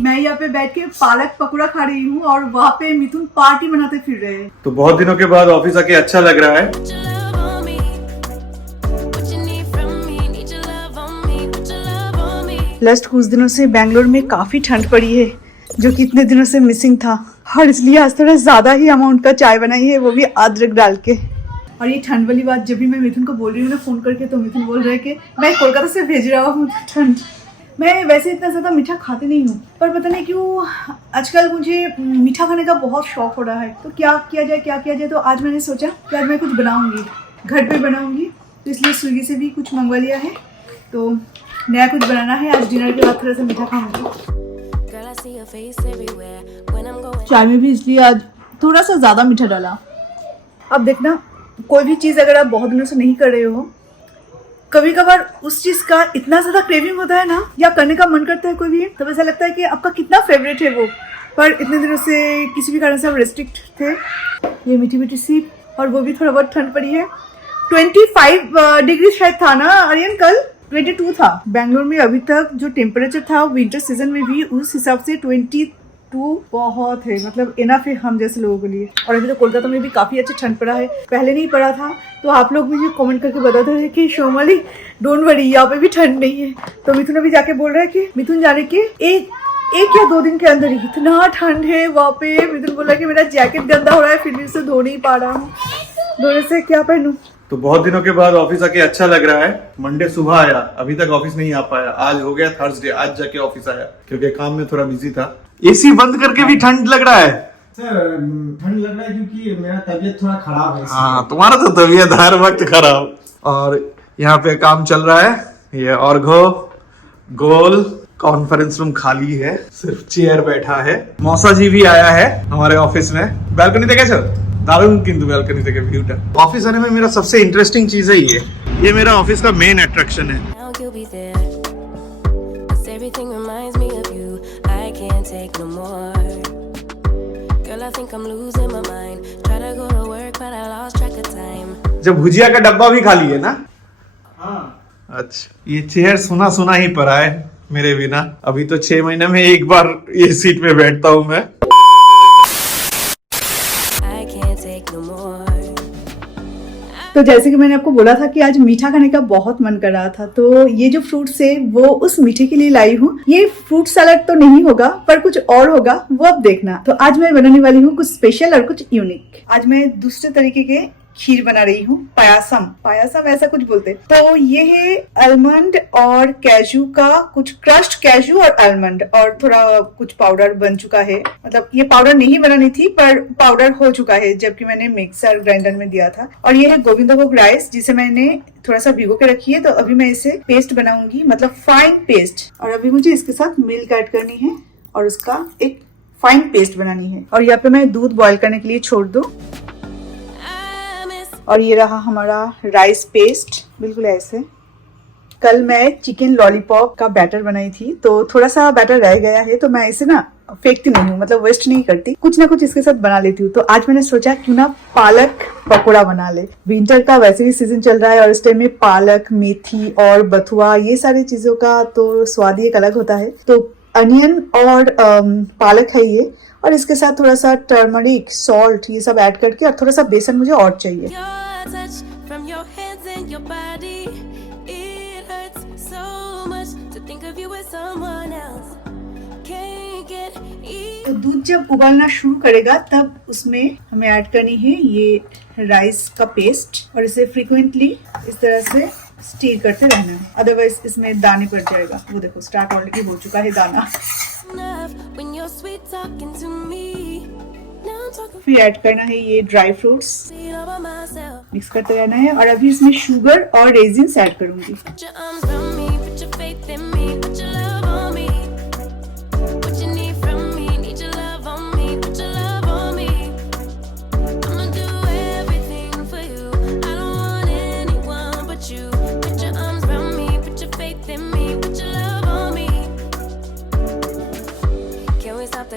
मैं यहाँ पे बैठ के पालक पकौड़ा खा रही हूँ और वहाँ पे मिथुन पार्टी मनाते फिर रहे हैं। तो बहुत दिनों के बाद ऑफिस आके अच्छा लग रहा है। लास्ट कुछ दिनों से बैंगलोर में काफी ठंड पड़ी है, जो कि इतने दिनों से मिसिंग था, और इसलिए आज थोड़ा ज्यादा ही अमाउंट का चाय बनाई है, वो भी अदरक डाल के। और ये ठंड वाली बात जब भी मैं मिथुन को बोल रही हूँ ना फोन करके, तो मिथुन बोल रहे हैं कि मैं कोलकाता से भेज रहा हूँ ठंड। मैं वैसे इतना ज़्यादा मीठा खाती नहीं हूँ, पर पता नहीं क्यों आजकल मुझे मीठा खाने का बहुत शौक हो रहा है। तो क्या किया जाए, तो आज मैंने सोचा कि आज मैं कुछ बनाऊँगी, घर पे बनाऊँगी, तो इसलिए स्विगी से भी कुछ मंगवा लिया है। तो नया कुछ बनाना है, आज डिनर के बाद थोड़ा सा मीठा खाऊंगी। चाय में भी इसलिए आज थोड़ा सा ज़्यादा मीठा डाला। अब देखना, कोई भी चीज़ अगर आप बहुत दिनों से नहीं कर रहे हो, कभी कभार उस चीज़ का इतना ज़्यादा क्रेविंग होता है ना, या करने का मन करता है कोई भी, तब ऐसा लगता है कि आपका कितना फेवरेट है वो, पर इतने दिनों से किसी भी कारण से आप रेस्ट्रिक्ट थे। ये मीठी मीठी सी, और वो भी थोड़ा बहुत ठंड पड़ी है। 25 डिग्री शायद था ना आर्यन, कल 22 था। बैंगलोर में अभी तक जो टेम्परेचर था विंटर सीजन में भी उस हिसाब से 22 बहुत है, मतलब इनफ है हम जैसे लोगों के लिए। और अभी तो कोलकाता में भी काफी अच्छा ठंड पड़ा है, पहले नहीं पड़ा था। तो आप लोग मुझे कमेंट करके बताते हैं कि शोमली डोंट वरी, यहाँ पे भी ठंड नहीं है। तो मिथुन अभी जाके बोल रहा है कि मिथुन जाने के एक या 2 दिन के अंदर ही इतना ठंड है वहाँ पे। मिथुन बोल रहा है कि मेरा जैकेट गंदा हो रहा है, फिर भी उसे धो नहीं पा रहा हूँ, धोने से क्या पहनूं। तो बहुत दिनों के बाद ऑफिस आके अच्छा लग रहा है। मंडे सुबह आया, अभी तक ऑफिस नहीं आ पाया। आज हो गया थर्सडे, आज जाके ऑफिस आया क्योंकि काम में थोड़ा बिजी था। एसी बंद करके भी ठंड लग रहा है सर। ठंड लग रहा है क्योंकि मेरा तबीयत थोड़ा खराब है। हाँ, तुम्हारा तो तबीयत हर वक्त खराब। और यहाँ पे काम चल रहा है। ये ऑर्घो गोल कॉन्फ्रेंस रूम खाली है, सिर्फ चेयर बैठा है। मौसा जी भी आया है हमारे ऑफिस में। बैल्कनी देखे सर, दारुण किंतु बैल्कनी देखे व्यूटा। ऑफिस आने में मेरा सबसे इंटरेस्टिंग चीज है ये मेरा ऑफिस का मेन अट्रैक्शन है। जब भुजिया का डब्बा भी खाली है ना। हाँ। अच्छा, ये चेयर सुना ही पड़ा है मेरे बिना। अभी तो 6 महीने में एक बार ये सीट पे बैठता हूँ मैं। तो जैसे कि मैंने आपको बोला था कि आज मीठा खाने का बहुत मन कर रहा था, तो ये जो फ्रूट्स है वो उस मीठे के लिए लाई हूँ। ये फ्रूट सलाद तो नहीं होगा, पर कुछ और होगा, वो अब देखना। तो आज मैं बनाने वाली हूँ कुछ स्पेशल और कुछ यूनिक। आज मैं दूसरे तरीके के खीर बना रही हूँ, पायासम ऐसा कुछ बोलते। तो ये है आलमंड और कैजू का, कुछ क्रश्ड कैजू और आलमंड, और थोड़ा कुछ पाउडर बन चुका है। मतलब ये पाउडर नहीं बनानी थी, पर पाउडर हो चुका है जबकि मैंने मिक्सर ग्राइंडर में दिया था। और ये है गोविंदभोग राइस, जिसे मैंने थोड़ा सा भिगो के रखी है। तो अभी मैं इसे पेस्ट बनाऊंगी, मतलब फाइन पेस्ट। और अभी मुझे इसके साथ मिल्क ऐड करनी है और उसका एक फाइन पेस्ट बनानी है। और यहाँ पे मैं दूध बॉईल करने के लिए छोड़ दूं। और ये रहा हमारा राइस पेस्ट, बिल्कुल ऐसे। कल मैं चिकन लॉलीपॉप का बैटर बनाई थी, तो थोड़ा सा बैटर रह गया है, तो मैं इसे ना फेंकती नहीं हूँ, मतलब वेस्ट नहीं करती, कुछ ना कुछ इसके साथ बना लेती हूँ। तो आज मैंने सोचा क्यों ना पालक पकौड़ा बना ले। विंटर का वैसे भी सीजन चल रहा है, और इस टाइम में पालक, मेथी और बथुआ, ये सारी चीजों का तो स्वाद ही एक अलग होता है। तो अनियन और पालक है ये, और इसके साथ थोड़ा सा टर्मरिक, सॉल्ट, ये सब ऐड करके, और थोड़ा सा बेसन मुझे और चाहिए। तो दूध जब उबालना शुरू करेगा तब उसमें हमें ऐड करनी है ये राइस का पेस्ट, और इसे फ्रीक्वेंटली इस तरह से स्टीर करते रहना है, अदरवाइज इसमें दाने पड़ जाएगा। वो देखो स्टार्ट ऑलरेडी हो चुका है दाना। फिर ऐड करना है ये ड्राई फ्रूट्स, मिक्स करते रहना है। और अभी इसमें शुगर और रेजिन्स ऐड करूंगी।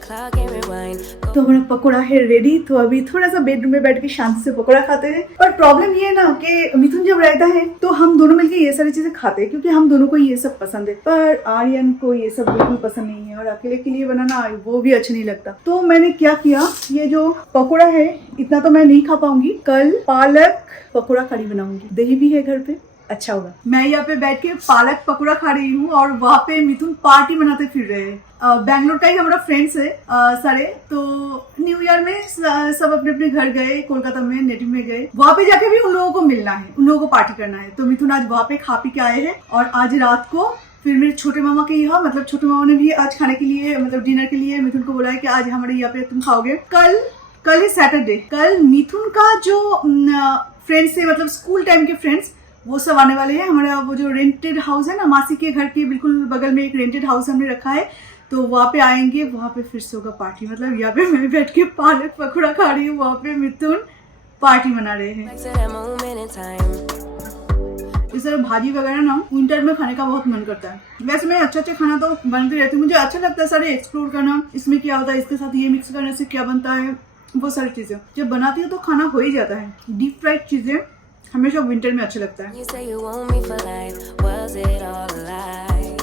clock and rewind. तो हमारा पकौड़ा है रेडी। तो अभी थोड़ा सा बेडरूम में बैठ के शांति से पकौड़ा खाते हैं। पर प्रॉब्लम ये है ना कि मिथुन जब रहता है तो हम दोनों मिलकर ये सारी चीजें खाते हैं, क्योंकि हम दोनों को ये सब पसंद है। पर आर्यन को ये सब बिल्कुल पसंद नहीं है और अकेले के लिए बनाना वो भी अच्छा नहीं लगता। तो मैंने क्या किया, ये जो पकौड़ा है इतना तो मैं नहीं खा पाऊंगी, कल पालक पकौड़ा करी बनाऊंगी। दही भी है घर पे, अच्छा होगा। मैं यहाँ पे बैठ के पालक पकौड़ा खा रही हूँ और वहाँ पे मिथुन पार्टी मनाते फिर रहे हैं। बैंगलोर का ही हमारा फ्रेंड्स है सारे। तो न्यू ईयर में सब अपने अपने घर गए, कोलकाता में नेटिव में गए। वहाँ पे जाके भी उन लोगों को मिलना है, उन लोगों को पार्टी करना है। तो मिथुन आज वहाँ पे खा पी के आए हैं और आज रात को फिर मेरे छोटे मामा के यहाँ, मतलब छोटे मामा ने भी आज खाने के लिए, मतलब डिनर के लिए मिथुन को बोला है कि आज हमारे यहाँ पे तुम खाओगे। कल है सैटरडे, कल मिथुन का जो फ्रेंड्स है, मतलब स्कूल टाइम के फ्रेंड्स, वो सब आने वाले हैं। हमारा वो जो रेंटेड हाउस है ना, मासी के घर के बिल्कुल बगल में एक रेंटेड हाउस हमने रखा है, तो वहाँ पे आएंगे। वहाँ पे फिर से होगा पार्टी। मतलब यहाँ पे मैं बैठ के पालक पकौड़ा खा रही हूँ, वहाँ पे मिथुन पार्टी मना रहे हैं। Back to that moment in time. इस तरह भाजी वगैरह ना विंटर में खाने का बहुत मन करता है। वैसे मैं अच्छा खाना तो बनती रहती हूँ, मुझे अच्छा लगता है सारे एक्सप्लोर करना, इसमें क्या होता है, इसके साथ ये मिक्स करने से क्या बनता है, वो सारी चीजें जब बनाती हूँ तो खाना हो ही जाता है। डीप फ्राइड चीजें हमेशा विंटर में अच्छा लगता है। You say you want me for life. Was it all a lie?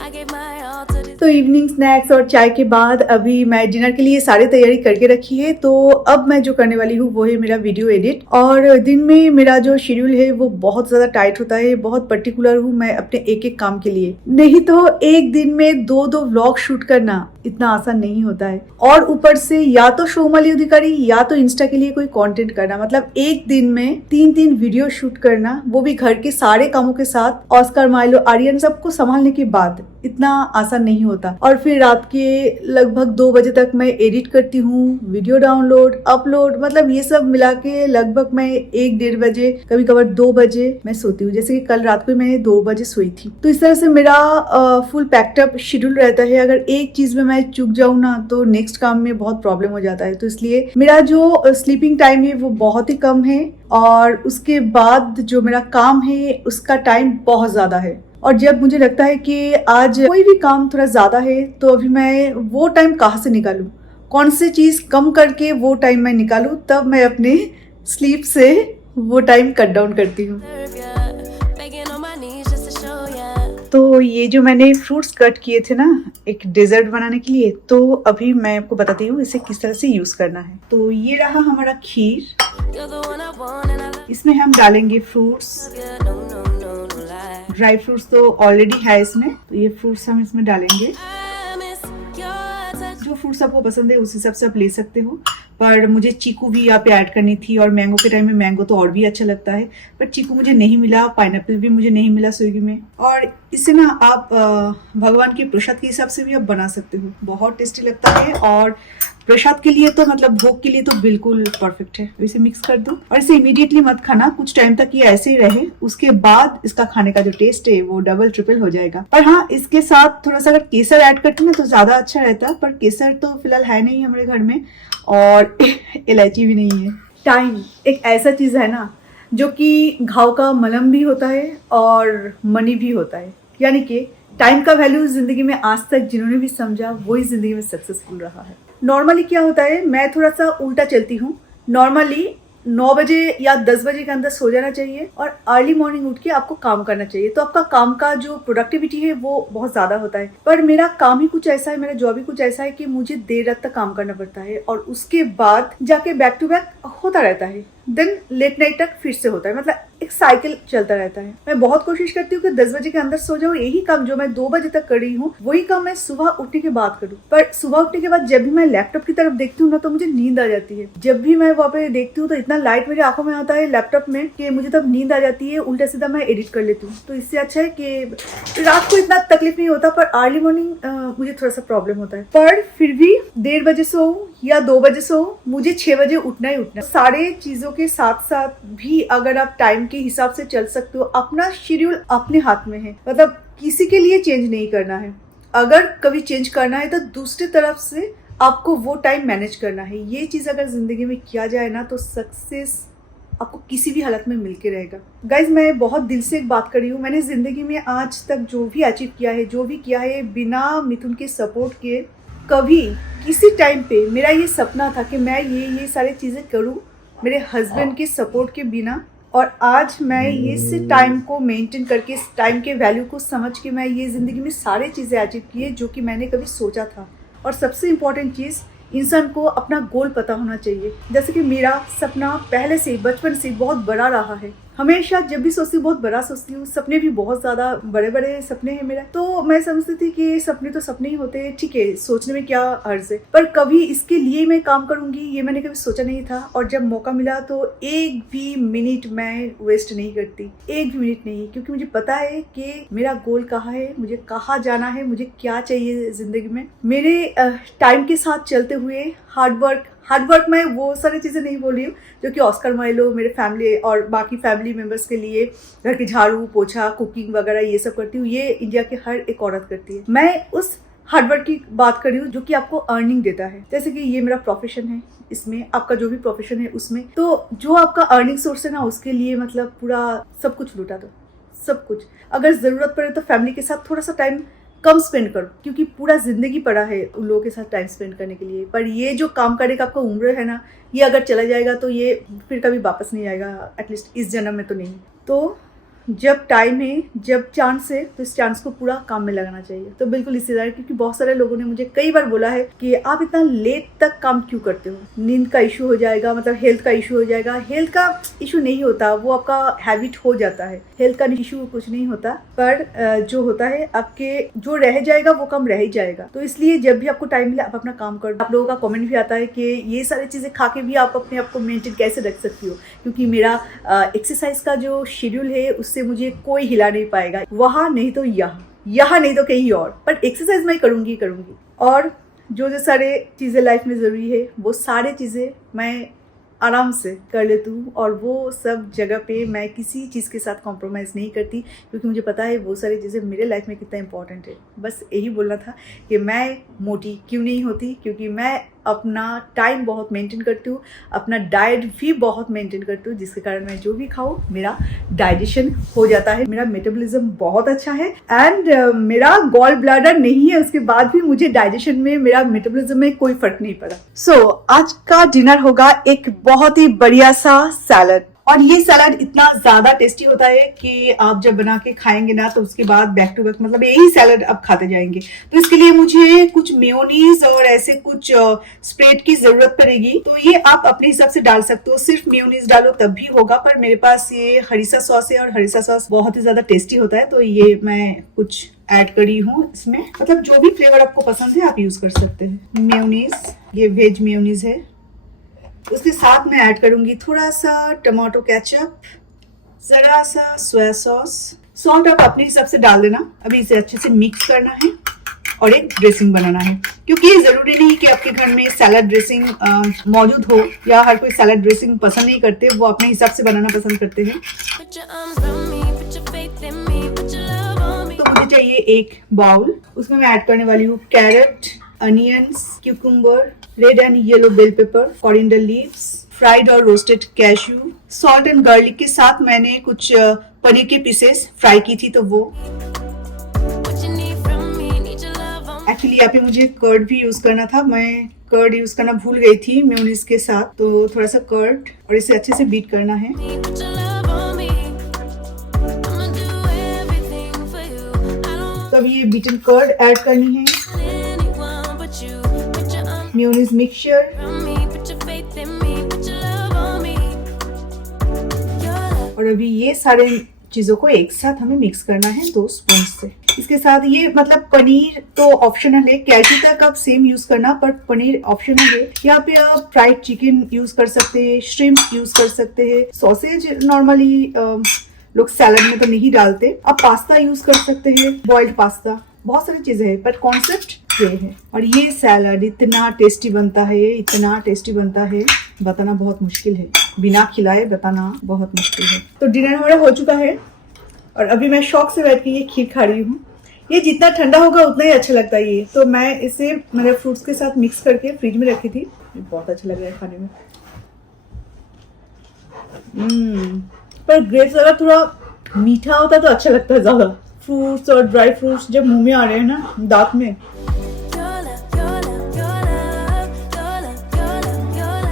I gave my all to this. तो इवनिंग स्नैक्स और चाय के बाद अभी मैं डिनर के लिए सारी तैयारी करके रखी है। तो अब मैं जो करने वाली हूँ वो है मेरा वीडियो एडिट। और दिन में मेरा जो शेड्यूल है वो बहुत ज्यादा टाइट होता है, बहुत पर्टिकुलर हूँ मैं अपने एक एक काम के लिए। नहीं तो एक दिन में दो व्लॉग शूट करना इतना आसान नहीं होता है। और ऊपर से या तो शोमाली अधिकारी या तो इंस्टा के लिए कोई कंटेंट करना, मतलब एक दिन में 3 वीडियो शूट करना, वो भी घर के सारे कामों के साथ, ऑस्कर, माइलो, आर्यन सबको संभालने के बाद इतना आसान नहीं होता। और फिर रात के लगभग 2 बजे तक मैं एडिट करती हूँ, वीडियो डाउनलोड, अपलोड, मतलब ये सब मिला के लगभग मैं 1-1:30 बजे, कभी कभार 2 बजे मैं सोती हूँ। जैसे कि कल रात को मैंने 2 बजे सोई थी। तो इस तरह से मेरा फुल पैक्ड शेड्यूल रहता है। अगर एक चीज में मैं चूक जाऊँ ना तो नेक्स्ट काम में बहुत प्रॉब्लम हो जाता है। तो इसलिए मेरा जो स्लीपिंग टाइम है वो बहुत ही कम है और उसके बाद जो मेरा काम है उसका टाइम बहुत ज्यादा है। और जब मुझे लगता है कि आज कोई भी काम थोड़ा ज्यादा है तो अभी मैं वो टाइम कहाँ से निकालूं, कौन सी चीज कम करके वो टाइम मैं निकालूं, तब मैं अपने स्लीप से वो टाइम कट डाउन करती हूँ। Serve ya. Begging on my knees just to show ya. तो ये जो मैंने फ्रूट्स कट किए थे ना एक डेजर्ट बनाने के लिए, तो अभी मैं आपको बताती हूँ इसे किस तरह से यूज करना है। तो ये रहा हमारा खीर, You're the one I want and I love इसमें हम डालेंगे fruits. you. No, no, no, no lie. Dry fruits तो ऑलरेडी है इसमें, तो ये फ्रूट्स हम इसमें डालेंगे। I miss your touch. जो फ्रूट्स आपको पसंद है उस हिसाब से आप ले सकते हो। पर मुझे चीकू भी यहाँ पे ऐड करनी थी और मैंगो के टाइम में मैंगो तो और भी अच्छा लगता है, पर चीकू मुझे नहीं मिला, पाइनएप्पल भी मुझे नहीं मिला स्विगी में। और इससे ना आप भगवान के प्रसाद के हिसाब से भी आप बना सकते हो, बहुत टेस्टी लगता है। और प्रसाद के लिए तो मतलब भोग के लिए तो बिल्कुल परफेक्ट है। तो इसे मिक्स कर दो और इसे इमीडिएटली मत खाना, कुछ टाइम तक ये ऐसे ही रहे, उसके बाद इसका खाने का जो टेस्ट है वो डबल ट्रिपल हो जाएगा। पर हाँ, इसके साथ थोड़ा सा अगर केसर ऐड करते ना तो ज्यादा अच्छा रहता, पर केसर तो फिलहाल है नहीं हमारे घर में और इलायची भी नहीं है। टाइम एक ऐसा चीज है ना जो कि घाव का मलहम भी होता है और मनी भी होता है। यानी कि टाइम का वैल्यू जिंदगी में आज तक जिन्होंने भी समझा वही जिंदगी में सक्सेसफुल रहा है। नॉर्मली क्या होता है, मैं थोड़ा सा उल्टा चलती हूँ। नॉर्मली 9 बजे या 10 बजे के अंदर सो जाना चाहिए और अर्ली मॉर्निंग उठ के आपको काम करना चाहिए, तो आपका काम का जो प्रोडक्टिविटी है वो बहुत ज्यादा होता है। पर मेरा काम ही कुछ ऐसा है, मेरा जॉब ही कुछ ऐसा है कि मुझे देर रात तक काम करना पड़ता है और उसके बाद जाके बैक टू बैक होता रहता है, देन लेट नाइट तक फिर से होता है। मतलब एक साइकिल चलता रहता है। मैं बहुत कोशिश करती हूँ कि 10 बजे के अंदर सो जाऊँ, यही काम जो मैं 2 बजे तक कर रही हूँ वही काम मैं सुबह उठने के बाद करूँ। पर सुबह उठने के बाद जब भी मैं लैपटॉप की तरफ देखती हूँ ना तो मुझे नींद आ जाती है। जब भी मैं वहाँ पे देखती हूँ तो इतना लाइट मेरी आंखों में आता है लैपटॉप में कि मुझे तब नींद आ जाती है, उल्टा सीधा मैं एडिट कर लेती हूँ। तो इससे अच्छा है कि रात को इतना तकलीफ नहीं होता, पर अर्ली मॉर्निंग मुझे थोड़ा सा प्रॉब्लम होता है। पर फिर भी 1:30 बजे सो या 2 बजे सो, मुझे 6 बजे उठना ही उठना। सारे चीजों के साथ साथ भी अगर आप टाइम के हिसाब से चल सकते हो, अपना शेड्यूल अपने हाथ में है, मतलब किसी के लिए चेंज नहीं करना है। अगर कभी चेंज करना है तो दूसरी तरफ से आपको वो टाइम मैनेज करना है। ये चीज अगर जिंदगी में किया जाए ना तो सक्सेस आपको किसी भी हालत में मिलके रहेगा। गाइज, मैं बहुत दिल से एक बात कर रही हूँ, मैंने जिंदगी में आज तक जो भी अचीव किया है, जो भी किया है, बिना मिथुन के सपोर्ट के कभी किसी टाइम पे मेरा ये सपना था कि मैं ये सारी चीज़ें करूँ मेरे हस्बैंड के सपोर्ट के बिना, और आज मैं इस टाइम को मेंटेन करके, इस टाइम के वैल्यू को समझ के मैं ये ज़िंदगी में सारी चीज़ें अचीव की है जो कि मैंने कभी सोचा था। और सबसे इम्पॉर्टेंट चीज़, इंसान को अपना गोल पता होना चाहिए। जैसे कि मेरा सपना पहले से बचपन से बहुत बड़ा रहा है। हमेशा जब भी सोचती हूँ बहुत बड़ा सोचती हूँ, सपने भी बहुत ज़्यादा बड़े बड़े सपने हैं मेरा। तो मैं समझती थी कि सपने तो सपने ही होते हैं, ठीक है, सोचने में क्या अर्ज है, पर कभी इसके लिए मैं काम करूँगी ये मैंने कभी सोचा नहीं था। और जब मौका मिला तो एक भी मिनट मैं वेस्ट नहीं करती, एक भी मिनट नहीं, क्योंकि मुझे पता है कि मेरा गोल कहाँ है, मुझे कहाँ जाना है, मुझे क्या चाहिए ज़िंदगी में। मेरे टाइम के साथ चलते हुए हार्ड वर्क में वो सारी चीज़ें नहीं बोल रही हूँ जो कि ऑस्कर माइलो, मेरे फैमिली और बाकी फैमिली मेम्बर्स के लिए घर की झाड़ू पोछा, कुकिंग वगैरह ये सब करती हूँ। ये इंडिया की हर एक औरत करती है। मैं उस हार्डवर्क की बात कर रही हूँ जो कि आपको अर्निंग देता है। जैसे कि ये मेरा प्रोफेशन है, इसमें आपका जो भी प्रोफेशन है उसमें, तो जो आपका अर्निंग सोर्स है ना, उसके लिए मतलब पूरा सब कुछ लुटा दो, सब कुछ। अगर ज़रूरत पड़े तो फैमिली के साथ थोड़ा सा टाइम कम स्पेंड करो, क्योंकि पूरा जिंदगी पड़ा है उन लोगों के साथ टाइम स्पेंड करने के लिए। पर ये जो काम करने का आपका उम्र है ना, ये अगर चला जाएगा तो ये फिर कभी वापस नहीं आएगा, एटलीस्ट इस जन्म में तो नहीं। तो जब टाइम है, जब चांस है, तो इस चांस को पूरा काम में लगाना चाहिए। तो बिल्कुल इसी तरह, क्योंकि बहुत सारे लोगों ने मुझे कई बार बोला है कि आप इतना लेट तक काम क्यों करते हो, नींद का इशू हो जाएगा, मतलब हेल्थ का इशू हो जाएगा। हेल्थ का इशू नहीं होता, वो आपका हैबिट हो जाता है। हेल्थ का इशू कुछ नहीं होता, पर जो होता है आपके जो रह जाएगा वो काम रह ही जाएगा। तो इसलिए जब भी आपको टाइम मिले आप अपना काम करो। आप लोगों का कमेंट भी आता है कि ये सारी चीज़ें खा के भी आप अपने आप को मेंटेन कैसे रख सकती हो, क्योंकि मेरा एक्सरसाइज का जो शेड्यूल है उससे मुझे कोई हिला नहीं पाएगा, वहाँ नहीं तो यहाँ नहीं तो कहीं और, पर एक्सरसाइज मैं करूँगी। और जो सारे चीज़ें लाइफ में ज़रूरी है वो सारे चीज़ें मैं आराम से कर लेती हूँ, और वो सब जगह पे मैं किसी चीज़ के साथ कॉम्प्रोमाइज़ नहीं करती, क्योंकि मुझे पता है वो सारी चीज़ें मेरे लाइफ में कितना इंपॉर्टेंट है। बस यही बोलना था कि मैं मोटी क्यों नहीं होती, क्योंकि मैं अपना टाइम बहुत मेंटेन करती हूँ, अपना डाइट भी बहुत मेंटेन करती हूँ, जिसके कारण मैं जो भी खाऊँ मेरा डाइजेशन हो जाता है, मेरा मेटाबॉलिज्म बहुत अच्छा है, एंड मेरा गॉल ब्लैडर नहीं है, उसके बाद भी मुझे डाइजेशन में, मेरा मेटाबॉलिज्म में कोई फर्क नहीं पड़ा। सो आज का डिनर होगा एक बहुत ही बढ़िया सा सैलड, और ये सैलड इतना ज्यादा टेस्टी होता है कि आप जब बना के खाएंगे ना तो उसके बाद बैक टू बैक मतलब यही सैलड आप खाते जाएंगे। तो इसके लिए मुझे कुछ मेयोनीज और ऐसे कुछ स्प्रेड की जरूरत पड़ेगी, तो ये आप अपने हिसाब से डाल सकते हो। सिर्फ मेयोनीज डालो तब भी होगा, पर मेरे पास ये हरीसा सॉस है और हरीसा सॉस बहुत ही ज्यादा टेस्टी होता है, तो ये मैं कुछ ऐड करी हूँ इसमें। मतलब जो भी फ्लेवर आपको पसंद है आप यूज कर सकते हैं। मेयोनीज, ये वेज मेयोनीज है। उसके साथ मैं ऐड करूंगी थोड़ा सा टमाटो केचप, जरा सा सोया सॉस, सॉल्ट आप अपने हिसाब से डाल देना। अभी इसे अच्छे से मिक्स करना है और एक ड्रेसिंग बनाना है, क्योंकि ये जरूरी नहीं कि आपके घर में सैलड ड्रेसिंग मौजूद हो, या हर कोई सैलड ड्रेसिंग पसंद नहीं करते, वो अपने हिसाब से बनाना पसंद करते हैं। तो मुझे चाहिए एक बाउल, उसमें मैं ऐड करने वाली हूँ carrot, onions, cucumber, red and yellow bell pepper, coriander leaves, fried और roasted cashew, salt and garlic के साथ मैंने कुछ पनीर के पीसेस फ्राई की थी, तो वो एक्चुअली यहाँ पे मुझे कर्ड भी यूज करना था, मैं कर्ड यूज करना भूल गई थी मेयोनीज के साथ, तो थोड़ा सा कर्ड और इसे अच्छे से बीट करना है। तो अब ये बीटन कर्ड ऐड करनी है, मेयोनीज मिक्सचर, और अभी ये सारे चीजों को एक साथ हमें मिक्स करना है 2 स्पून से। इसके साथ ये मतलब पनीर तो ऑप्शनल है, कैश्यू तक आप सेम यूज करना, पर पनीर ऑप्शनल है। यहाँ पे आप फ्राइड चिकन यूज कर सकते हैं, श्रिम्प यूज कर सकते हैं, सॉसेज नॉर्मली लोग सैलड में तो नहीं डालते, आप पास्ता यूज कर सकते हैं, बॉइल्ड पास्ता, बहुत सारी चीजें हैं, पर कॉन्सेप्ट ये है। और ये सैलड इतना टेस्टी बनता है, इतना टेस्टी बनता है, बताना बहुत मुश्किल है, बिना खिलाए बताना बहुत मुश्किल है। तो डिनर हमारा हो चुका है और अभी मैं शौक से बैठ के ये खीर खा रही हूँ। ये जितना ठंडा होगा उतना ही अच्छा लगता है ये, तो मैं इसे मेरे फ्रूट्स के साथ मिक्स करके फ्रिज में रखी थी, बहुत अच्छा लग रहा है खाने में। पर ग्रेप्स अगर थोड़ा मीठा होता तो अच्छा लगता है ज्यादा। फ्रूट्स और ड्राई फ्रूट्स जब मुंह में आ रहे हैं ना, दांत में,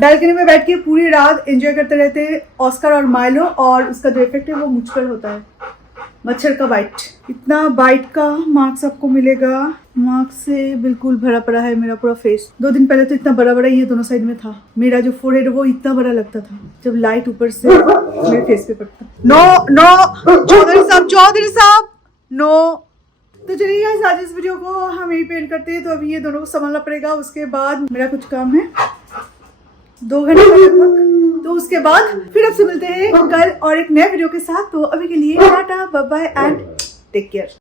बैल्कनी में बैठ के पूरी रात एंजॉय करते रहते हैं ऑस्कर और माइलो, और उसका जो इफेक्ट है वो मुझ पर होता है। मच्छर का बाइट, इतना बाइट का मार्क्स आपको मिलेगा। मार्क्स से बिल्कुल भरा पड़ा है मेरा पूरा फेस। 2 दिन पहले तो इतना बड़ा बड़ा ये दोनों साइड में था। मेरा जो फोरहेड वो इतना बड़ा लगता था जब लाइट ऊपर से मेरे फेस पे पड़ता। नो चौधरी साहब नो। तो चलिए गाइस, आज इस वीडियो को हम यही पे एंड करते हैं। तो अभी ये दोनों को संभालना पड़ेगा, उसके बाद मेरा कुछ काम है 2 घंटे लगभग, तो उसके बाद फिर आपसे मिलते हैं कल और एक नए वीडियो के साथ। तो अभी के लिए tata bye bye and take care.